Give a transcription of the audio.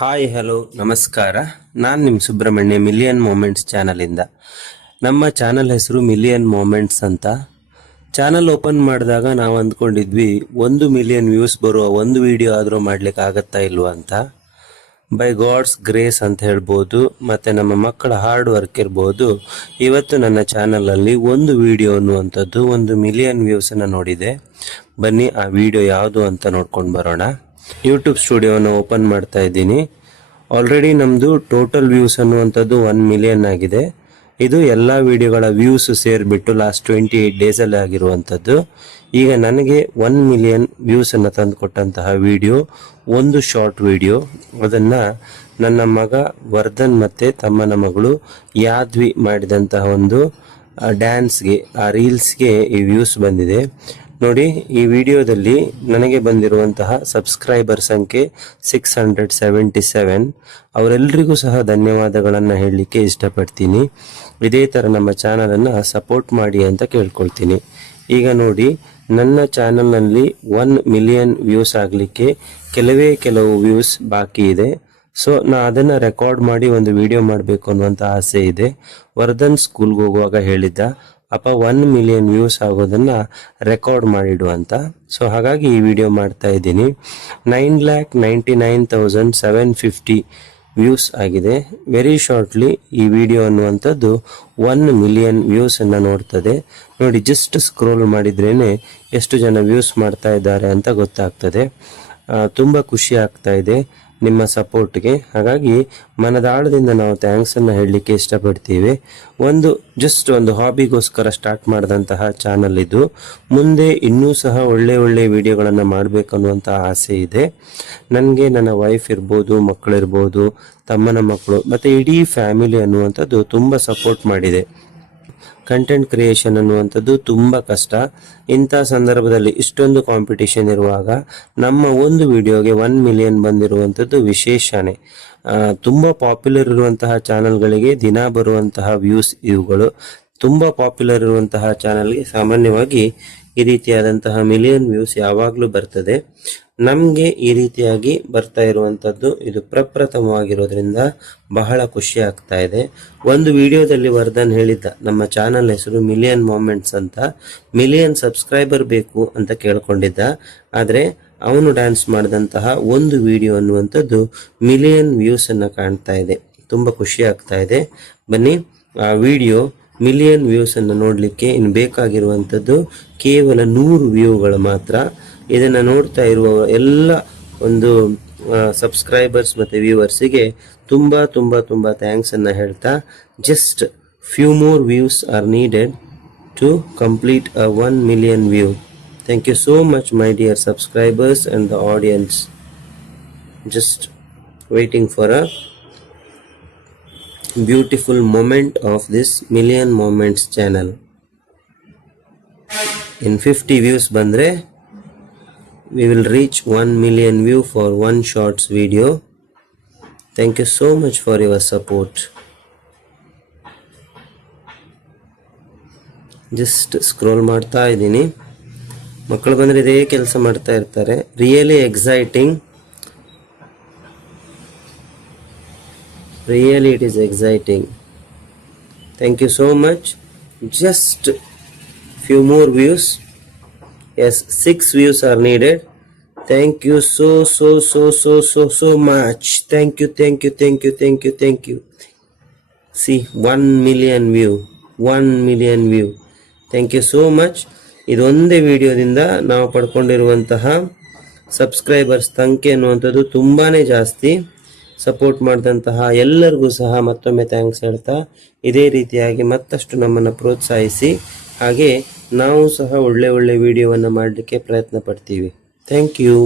Hi hello ನಮಸ್ಕಾರ. ನಾನು ನಿಮ್ಮ ಸುಬ್ರಹ್ಮಣ್ಯ ಮಿಲಿಯನ್ ಮೂಮೆಂಟ್ಸ್ ಚಾನಲಿಂದ. ನಮ್ಮ ಚಾನಲ್ ಹೆಸರು ಮಿಲಿಯನ್ ಮೂಮೆಂಟ್ಸ್ ಅಂತ. ಚಾನಲ್ ಓಪನ್ ಮಾಡಿದಾಗ ನಾವು ಅಂದ್ಕೊಂಡಿದ್ವಿ 1 ಮಿಲಿಯನ್ ವ್ಯೂಸ್ ಬರುವ ಒಂದು ವಿಡಿಯೋ ಆದರೂ ಮಾಡ್ಲಿಕ್ಕೆ ಆಗತ್ತಾ ಇಲ್ವಾ ಅಂತ. ಬೈ ಗಾಡ್ಸ್ ಗ್ರೇಸ್ ಅಂತ ಹೇಳ್ಬೋದು, ಮತ್ತು ನಮ್ಮ ಮಕ್ಕಳ ಹಾರ್ಡ್ ವರ್ಕ್ ಇರ್ಬೋದು, ಇವತ್ತು ನನ್ನ ಚಾನಲಲ್ಲಿ ಒಂದು ವಿಡಿಯೋ ಅನ್ನುವಂಥದ್ದು 1 ಮಿಲಿಯನ್ ವ್ಯೂಸನ್ನು ನೋಡಿದೆ. ಬನ್ನಿ ಆ ವಿಡಿಯೋ ಯಾವುದು ಅಂತ ನೋಡ್ಕೊಂಡು ಬರೋಣ. ಯೂಟ್ಯೂಬ್ ಸ್ಟುಡಿಯೋನ ಓಪನ್ ಮಾಡ್ತಾ ಇದ್ದೀನಿ. ಆಲ್ರೆಡಿ ನಮ್ಮದು ಟೋಟಲ್ ವ್ಯೂಸ್ ಅನ್ನುವಂಥದ್ದು 1 ಮಿಲಿಯನ್ ಆಗಿದೆ. ಇದು ಎಲ್ಲ ವಿಡಿಯೋಗಳ ವ್ಯೂಸ್ ಸೇರಿಬಿಟ್ಟು ಲಾಸ್ಟ್ 28 ಡೇಸಲ್ಲಿ ಆಗಿರುವಂಥದ್ದು. ಈಗ ನನಗೆ 1 ಮಿಲಿಯನ್ ವ್ಯೂಸನ್ನು ತಂದು ಕೊಟ್ಟಂತಹ ವಿಡಿಯೋ ಒಂದು ಶಾರ್ಟ್ ವಿಡಿಯೋ. ಅದನ್ನು ನನ್ನ ಮಗ ವರ್ಧನ್ ಮತ್ತು ತಮ್ಮನ ಮಗಳು ಯಾದ್ವಿ ಮಾಡಿದಂತಹ ಒಂದು ಡ್ಯಾನ್ಸ್ಗೆ, ಆ ರೀಲ್ಸ್ಗೆ ಈ ವ್ಯೂಸ್ ಬಂದಿದೆ. ನೋಡಿ, ಈ ವಿಡಿಯೋದಲ್ಲಿ ನನಗೆ ಬಂದಿರುವಂತಹ ಸಬ್ಸ್ಕ್ರೈಬರ್ ಸಂಖ್ಯೆ 677. ಅವರೆಲ್ಲರಿಗೂ ಸಹ ಧನ್ಯವಾದಗಳನ್ನು ಹೇಳಲಿಕ್ಕೆ ಇಷ್ಟಪಡ್ತೀನಿ. ಇದೇ ಥರ ನಮ್ಮ ಚಾನಲನ್ನು ಸಪೋರ್ಟ್ ಮಾಡಿ ಅಂತ ಕೇಳ್ಕೊಳ್ತೀನಿ. ಈಗ ನೋಡಿ, ನನ್ನ ಚಾನಲ್ನಲ್ಲಿ 1 ಮಿಲಿಯನ್ ವ್ಯೂಸ್ ಆಗಲಿಕ್ಕೆ ಕೆಲವು ವ್ಯೂಸ್ ಬಾಕಿ ಇದೆ. ಸೊ ಅದನ್ನು ರೆಕಾರ್ಡ್ ಮಾಡಿ ಒಂದು ವಿಡಿಯೋ ಮಾಡಬೇಕು ಅನ್ನುವಂಥ ಆಸೆ ಇದೆ. ವರ್ಧನ್ ಸ್ಕೂಲ್ಗೆ ಹೋಗುವಾಗ ಹೇಳಿದ್ದ, ಅಪ್ಪ 1 ಮಿಲಿಯನ್ ವ್ಯೂಸ್ ಆಗೋದನ್ನು ರೆಕಾರ್ಡ್ ಮಾಡಿಡು ಅಂತ. ಸೊ ಹಾಗಾಗಿ ಈ ವಿಡಿಯೋ ಮಾಡ್ತಾ ಇದ್ದೀನಿ. 9,99,750 ವ್ಯೂಸ್ ಆಗಿದೆ. ವೆರಿ ಶಾರ್ಟ್ಲಿ ಈ ವಿಡಿಯೋ ಅನ್ನುವಂಥದ್ದು 1 ಮಿಲಿಯನ್ ವ್ಯೂಸನ್ನು ನೋಡ್ತದೆ. ನೋಡಿ, ಜಸ್ಟ್ ಸ್ಕ್ರೋಲ್ ಮಾಡಿದ್ರೇ ಎಷ್ಟು ಜನ ವ್ಯೂಸ್ ಮಾಡ್ತಾ ಇದ್ದಾರೆ ಅಂತ ಗೊತ್ತಾಗ್ತದೆ. ತುಂಬ ಖುಷಿ ಆಗ್ತಾ ಇದೆ ನಿಮ್ಮ ಸಪೋರ್ಟ್ಗೆ. ಹಾಗಾಗಿ ಮನದಾಳದಿಂದ ನಾವು ಥ್ಯಾಂಕ್ಸನ್ನು ಹೇಳಲಿಕ್ಕೆ ಇಷ್ಟಪಡ್ತೀವಿ. ಒಂದು ಹಾಬಿಗೋಸ್ಕರ ಸ್ಟಾರ್ಟ್ ಮಾಡಿದಂತಹ ಚಾನಲ್ ಇದು. ಮುಂದೆ ಇನ್ನೂ ಸಹ ಒಳ್ಳೆ ವಿಡಿಯೋಗಳನ್ನು ಮಾಡಬೇಕನ್ನುವಂಥ ಆಸೆ ಇದೆ ನನಗೆ. ನನ್ನ ವೈಫ್ ಇರ್ಬೋದು, ಮಕ್ಕಳಿರ್ಬೋದು, ತಮ್ಮನ ಮಕ್ಕಳು ಮತ್ತು ಇಡೀ ಫ್ಯಾಮಿಲಿ ಅನ್ನುವಂಥದ್ದು ತುಂಬ ಸಪೋರ್ಟ್ ಮಾಡಿದೆ. ಕಂಟೆಂಟ್ ಕ್ರಿಯೇಷನ್ ಅನ್ನುವಂಥದ್ದು ತುಂಬ ಕಷ್ಟ. ಇಂಥ ಸಂದರ್ಭದಲ್ಲಿ ಇಷ್ಟೊಂದು ಕಾಂಪಿಟೇಷನ್ ಇರುವಾಗ ನಮ್ಮ ಒಂದು ವಿಡಿಯೋಗೆ 1 ಮಿಲಿಯನ್ ಬಂದಿರುವಂಥದ್ದು ವಿಶೇಷನೇ. ತುಂಬ ಪಾಪ್ಯುಲರ್ ಇರುವಂತಹ ಚಾನಲ್ಗಳಿಗೆ ದಿನ ಬರುವಂತಹ ವ್ಯೂಸ್ ಇವುಗಳು. ತುಂಬ ಪಾಪ್ಯುಲರ್ ಇರುವಂತಹ ಚಾನಲ್ಗೆ ಸಾಮಾನ್ಯವಾಗಿ ಈ ರೀತಿಯಾದಂತಹ ಮಿಲಿಯನ್ ವ್ಯೂಸ್ ಯಾವಾಗಲೂ ಬರ್ತದೆ. ನಮಗೆ ಈ ರೀತಿಯಾಗಿ ಬರ್ತಾ ಇರುವಂಥದ್ದು ಇದು ಪ್ರಪ್ರಥಮವಾಗಿರೋದ್ರಿಂದ ಬಹಳ ಖುಷಿ ಆಗ್ತಾ ಇದೆ. ಒಂದು ವಿಡಿಯೋದಲ್ಲಿ ವರ್ಧನ್ ಹೇಳಿದ್ದ, ನಮ್ಮ ಚಾನಲ್ ಹೆಸರು ಮಿಲಿಯನ್ ಮೂಮೆಂಟ್ಸ್ ಅಂತ, ಮಿಲಿಯನ್ ಸಬ್ಸ್ಕ್ರೈಬರ್ ಬೇಕು ಅಂತ ಕೇಳ್ಕೊಂಡಿದ್ದ. ಆದರೆ ಅವನು ಡ್ಯಾನ್ಸ್ ಮಾಡಿದಂತಹ ಒಂದು ವಿಡಿಯೋ ಅನ್ನುವಂಥದ್ದು ಮಿಲಿಯನ್ ವ್ಯೂಸನ್ನು ಕಾಣ್ತಾ ಇದೆ. ತುಂಬ ಖುಷಿ ಆಗ್ತಾ ಇದೆ. ಬನ್ನಿ, ಆ ವಿಡಿಯೋ ಮಿಲಿಯನ್ ವ್ಯೂಸನ್ನು ನೋಡಲಿಕ್ಕೆ ಇನ್ನು ಬೇಕಾಗಿರುವಂಥದ್ದು ಕೇವಲ 100 ವ್ಯೂಗಳು ಮಾತ್ರ. ಇದನ್ನು ನೋಡ್ತಾ ಇರುವ ಎಲ್ಲ ಒಂದು ಸಬ್ಸ್ಕ್ರೈಬರ್ಸ್ ಮತ್ತು ವ್ಯೂವರ್ಸಿಗೆ ತುಂಬ ಥ್ಯಾಂಕ್ಸನ್ನು ಹೇಳ್ತಾ, just few more views are needed to complete a 1 million view. Thank you so much, my dear subscribers and the audience. Just waiting for a beautiful moment of this Million Moments channel. In 50 views bandre we will reach 1 million view for one shorts video. Thank you so much for your support. Just scroll ಮಾಡ್ತಾ ಇದ್ದೀನಿ. ಮಕ್ಕಳು ಬಂದರೆ ಇದೇ ಕೆಲಸ ಮಾಡ್ತಾ ಇರ್ತಾರೆ. Really exciting. Really it is exciting. Thank you so much. Just few more views. Yes, 6 views are needed. Thank you so much. Thank you. See, 1 million view. 1 million view. Thank you so much. ಇದೊಂದೇ ವಿಡಿಯೋದಿಂದ ನಾವು ಪಡ್ಕೊಂಡಿರುವಂತಹ subscribers ಸಂಖ್ಯೆ ಅನ್ನುವಂಥದ್ದು ತುಂಬಾ ಜಾಸ್ತಿ. Support ಮಾಡಿದಂತಹ ಎಲ್ಲರಿಗೂ ಸಹ ಮತ್ತೊಮ್ಮೆ ಥ್ಯಾಂಕ್ಸ್ ಹೇಳ್ತಾ, ಇದೇ ರೀತಿಯಾಗಿ ಮತ್ತಷ್ಟು ನಮ್ಮನ್ನು ಪ್ರೋತ್ಸಾಹಿಸಿ. ಹಾಗೆ ನಾವು ಸಹ ಒಳ್ಳೆ ವಿಡಿಯೋವನ್ನು ಮಾಡಲಿಕ್ಕೆ ಪ್ರಯತ್ನ ಪಡ್ತೀವಿ. Thank you.